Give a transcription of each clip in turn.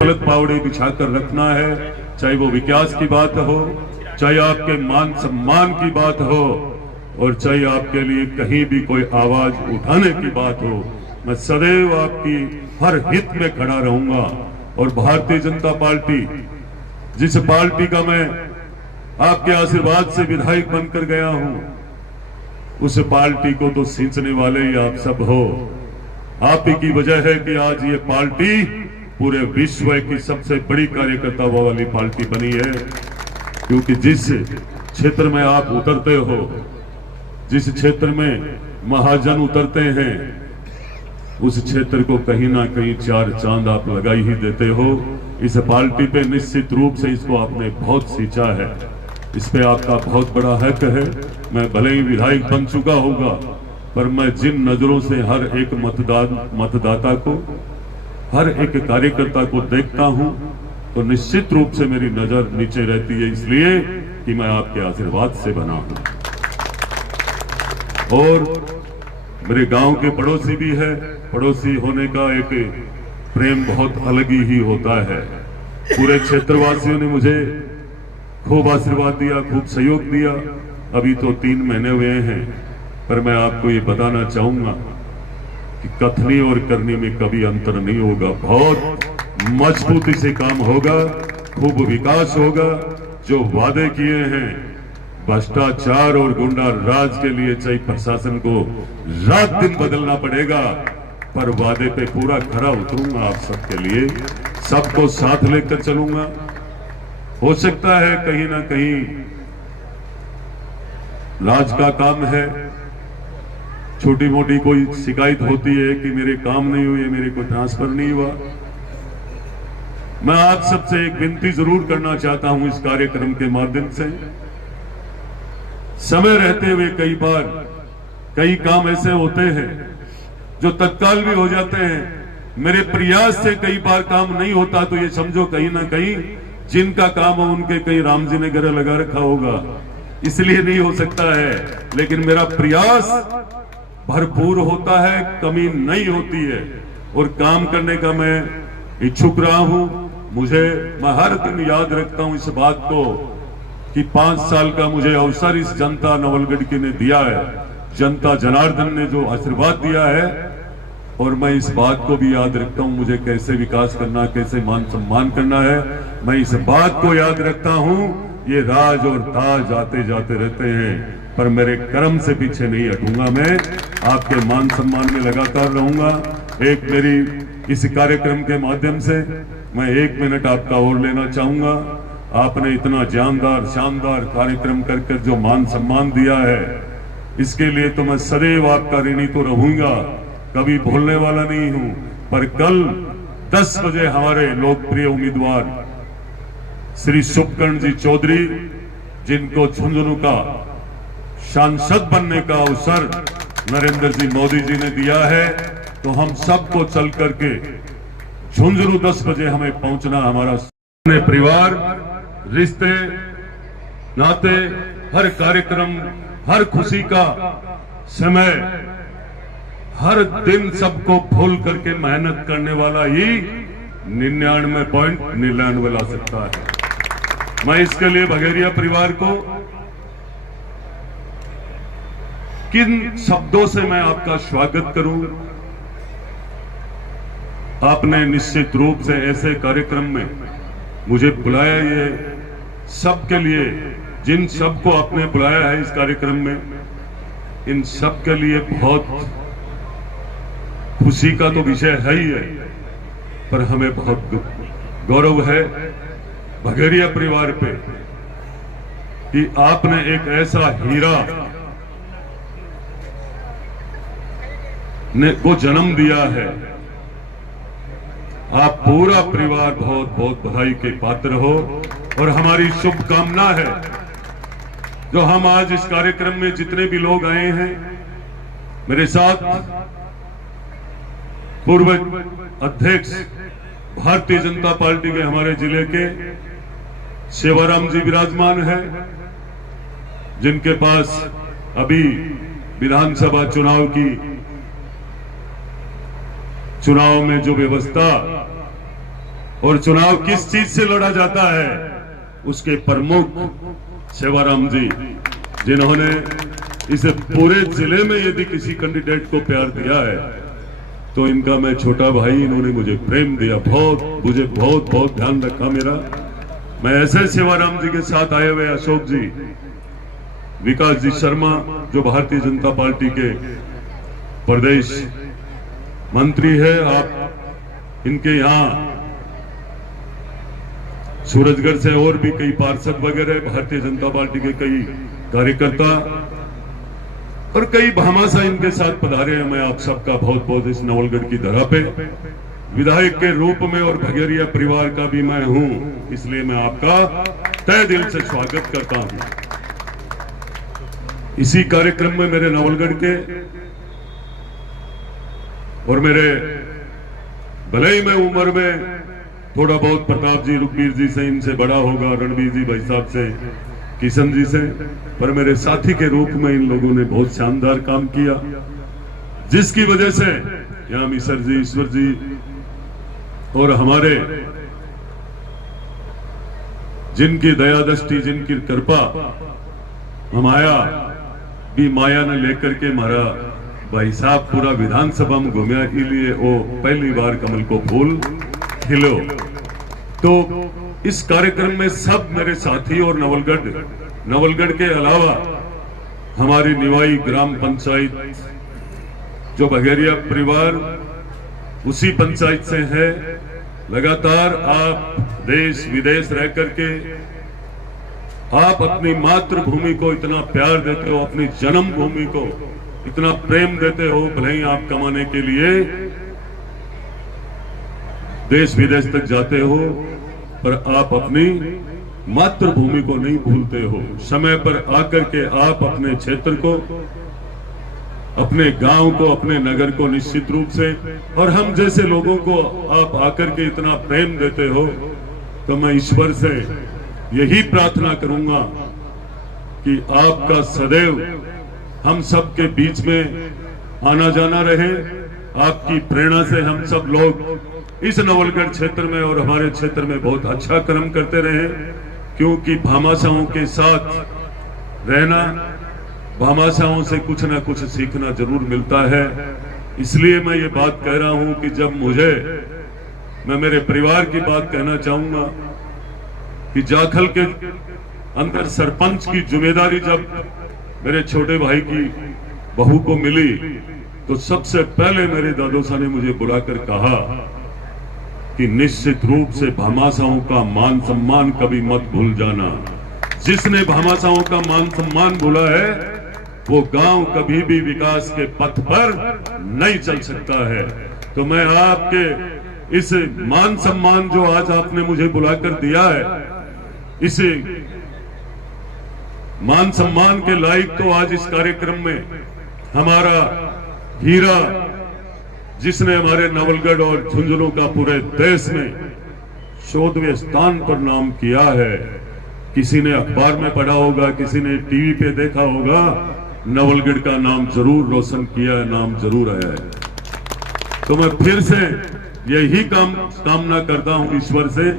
पलक पावड़े बिछाकर रखना है, चाहे वो विकास की बात हो, चाहे आपके मान सम्मान की बात हो, और चाहे आपके लिए कहीं भी कोई आवाज उठाने की बात हो। मैं सदैव आपकी हर हित में खड़ा रहूंगा। और भारतीय जनता पार्टी, जिस पार्टी का मैं आपके आशीर्वाद से विधायक बनकर गया हूं, उस पार्टी को तो सींचने वाले ही आप सब हो। आप ही की वजह है कि आज ये पार्टी पूरे विश्व की सबसे बड़ी कार्यकर्ता वाली पार्टी बनी है। क्योंकि जिस क्षेत्र में आप उतरते हो, जिस क्षेत्र में महाजन उतरते हैं, उस क्षेत्र को कहीं ना कहीं चार चांद आप लगाई ही देते हो। इस पार्टी पे निश्चित रूप से इसको आपने बहुत सींचा है, इस पे आपका बहुत बड़ा हक है। मैं भले ही विधायक बन चुका होगा, पर मैं जिन नजरों से हर एक मतदाता को, हर एक कार्यकर्ता को देखता हूं, तो निश्चित रूप से मेरी नजर नीचे रहती है, इसलिए कि मैं आपके आशीर्वाद से बना हूं। और मेरे गांव के पड़ोसी भी है। पड़ोसी होने का एक प्रेम बहुत अलग ही होता है। पूरे क्षेत्रवासियों ने मुझे खूब आशीर्वाद दिया, खूब सहयोग दिया। अभी तो 3 महीने हुए हैं, पर मैं आपको ये बताना चाहूंगा कि कथनी और करनी में कभी अंतर नहीं होगा। बहुत मजबूती से काम होगा, खूब विकास होगा। जो वादे किए हैं, भ्रष्टाचार और गुंडा राज के लिए चाहे प्रशासन को रात दिन बदलना पड़ेगा, पर वादे पे पूरा खरा उतरूंगा। आप सबके लिए, सबको साथ लेकर चलूंगा। हो सकता है कहीं ना कहीं राज का काम है, छोटी मोटी कोई शिकायत होती है कि मेरे काम नहीं हुए, मेरे को ट्रांसफर नहीं हुआ। मैं आप सबसे एक विनती जरूर करना चाहता हूं इस कार्यक्रम के माध्यम से। समय रहते हुए कई बार कई काम ऐसे होते हैं जो तत्काल भी हो जाते हैं। मेरे प्रयास से कई बार काम नहीं होता, तो ये समझो कहीं ना कहीं जिनका काम हो उनके कहीं राम जी ने गले लगा रखा होगा, इसलिए नहीं हो सकता है। लेकिन मेरा प्रयास भरपूर होता है, कमी नहीं होती है, और काम करने का मैं इच्छुक रहा हूं। मैं हर दिन याद रखता हूं इस बात को कि 5 साल का मुझे अवसर इस जनता नवलगढ़ की ने दिया है, जनता जनार्दन ने जो आशीर्वाद दिया है। और मैं इस बात को भी याद रखता हूं मुझे कैसे विकास करना, कैसे मान सम्मान करना है। मैं इस बात को याद रखता हूं। ये राज और ताज आते जाते रहते हैं, पर मेरे कर्म से पीछे नहीं हटूंगा। मैं आपके मान सम्मान में लगातार रहूंगा। एक मेरी इस कार्यक्रम के माध्यम से मैं 1 मिनट आपका और लेना चाहूंगा। आपने इतना जानदार शानदार कार्यक्रम करके जो मान सम्मान दिया है, इसके लिए तो मैं सदैव आपका ऋणी तो रहूंगा, कभी भूलने वाला नहीं हूं। पर कल 10 बजे हमारे लोकप्रिय उम्मीदवार श्री शुभकर्ण जी चौधरी, जिनको झुंझुनू का सांसद बनने का अवसर नरेंद्र जी मोदी जी ने दिया है, तो हम सबको चल करके झुंझुनू 10 बजे हमें पहुंचना। हमारा परिवार, रिश्ते नाते, हर कार्यक्रम, हर खुशी का समय, हर दिन सबको भूल करके मेहनत करने वाला ही 99.99 ला सकता है। मैं इसके लिए भगेरिया परिवार को किन शब्दों से मैं आपका स्वागत करूं। आपने निश्चित रूप से ऐसे कार्यक्रम में मुझे बुलाया, ये सबके लिए, जिन सबको आपने बुलाया है इस कार्यक्रम में, इन सब के लिए बहुत खुशी का तो विषय है ही है, पर हमें बहुत गौरव है भगेरिया परिवार पे कि आपने एक ऐसा हीरा को जन्म दिया है। आप पूरा परिवार बहुत बहुत बधाई के पात्र हो, और हमारी शुभकामना है जो हम आज इस कार्यक्रम में जितने भी लोग आए हैं, मेरे साथ पूर्व अध्यक्ष भारतीय जनता पार्टी के हमारे जिले के सेवाराम जी विराजमान है, जिनके पास अभी विधानसभा चुनाव में जो व्यवस्था और चुनाव किस चीज से लड़ा जाता है, उसके प्रमुख सेवाराम जी, जिन्होंने इस पूरे जिले में यदि किसी कैंडिडेट को प्यार दिया है तो इनका मैं छोटा भाई, इन्होंने मुझे प्रेम दिया, मुझे बहुत ध्यान रखा मेरा। मैं ऐसे सेवाराम जी के साथ आए हुए अशोक जी, विकास जी शर्मा जो भारतीय जनता पार्टी के प्रदेश मंत्री है, आप इनके यहाँ सूरजगढ़ से और भी कई पार्षद वगैरह, भारतीय जनता पार्टी के कई कार्यकर्ता और कई भामाशाह इनके साथ पधारे हैं। मैं आप सबका बहुत इस नवलगढ़ की धरा पे विधायक के रूप में और भगेरिया परिवार का भी मैं हूं, इसलिए मैं आपका तहे दिल से स्वागत करता हूं। इसी कार्यक्रम में मेरे नवलगढ़ के और मेरे भले ही मैं उम्र में थोड़ा बहुत प्रताप जी, रुखबीर जी से इनसे बड़ा होगा, रणबीर जी भाई साहब से, किशन जी से, पर मेरे साथी के रूप में इन लोगों ने बहुत शानदार काम किया, जिसकी वजह से यहाँ मिसर जी, ईश्वर जी और हमारे जिनकी दया दृष्टि, जिनकी कृपा, हम आया भी माया ने लेकर के हमारा भाई साहब पूरा विधानसभा में घूमया, इसलिए वो पहली बार कमल को फूल खिलो। तो इस कार्यक्रम में सब मेरे साथी और नवलगढ़ के अलावा हमारी निवाई ग्राम पंचायत जो भगेरिया परिवार उसी पंचायत से है, लगातार आप देश विदेश रह करके आप अपनी मातृभूमि को इतना प्यार देते हो, अपनी जन्मभूमि को इतना प्रेम देते हो, भले ही आप कमाने के लिए देश विदेश तक जाते हो, पर आप अपनी मातृभूमि को नहीं भूलते हो। समय पर आकर के आप अपने क्षेत्र को, अपने गांव को, अपने नगर को निश्चित रूप से, और हम जैसे लोगों को आप आकर के इतना प्रेम देते हो, तो मैं ईश्वर से यही प्रार्थना करूंगा कि आपका सदैव हम सब के बीच में आना जाना रहे। आपकी प्रेरणा से हम सब लोग इस नवलगढ़ क्षेत्र में और हमारे क्षेत्र में बहुत अच्छा कर्म करते रहे, क्योंकि भामाशाहों के साथ रहना, भामाशाहों से कुछ ना कुछ सीखना जरूर मिलता है। इसलिए मैं ये बात कह रहा हूं कि जब मैं मेरे परिवार की बात कहना चाहूंगा कि जाखल के अंदर सरपंच की जिम्मेदारी जब मेरे छोटे भाई की बहू को मिली, तो सबसे पहले मेरे दादोसा ने मुझे बुलाकर कहा कि निश्चित रूप से भामाशाहों का मान सम्मान कभी मत भूल जाना। जिसने भामाशाहों का मान सम्मान भूला है वो गांव कभी भी विकास के पथ पर नहीं चल सकता है। तो मैं आपके इस मान सम्मान जो आज आपने मुझे बुलाकर दिया है, इस मान सम्मान के लायक तो आज इस कार्यक्रम में हमारा हीरा, जिसने हमारे नवलगढ़ और झुंझुनू का पूरे देश में 14वें स्थान पर नाम किया है। किसी ने अखबार में पढ़ा होगा, किसी ने टीवी पे देखा होगा, नवलगढ़ का नाम जरूर रोशन किया है, नाम जरूर आया है। तो मैं फिर से यही कामना करता हूं ईश्वर से,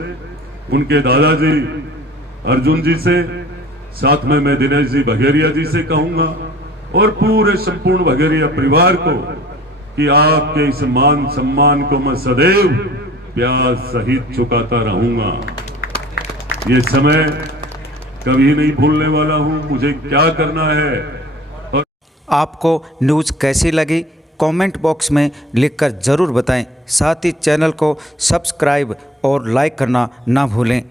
उनके दादाजी अर्जुन जी से, साथ में मैं दिनेश जी भगेरिया जी से कहूंगा और पूरे संपूर्ण भगेरिया परिवार को कि आपके इस मान सम्मान को मैं सदैव प्यार सहित चुकाता रहूंगा। ये समय कभी नहीं भूलने वाला हूं, मुझे क्या करना है। और आपको न्यूज़ कैसी लगी कमेंट बॉक्स में लिखकर ज़रूर बताएं। साथ ही चैनल को सब्सक्राइब और लाइक करना ना भूलें।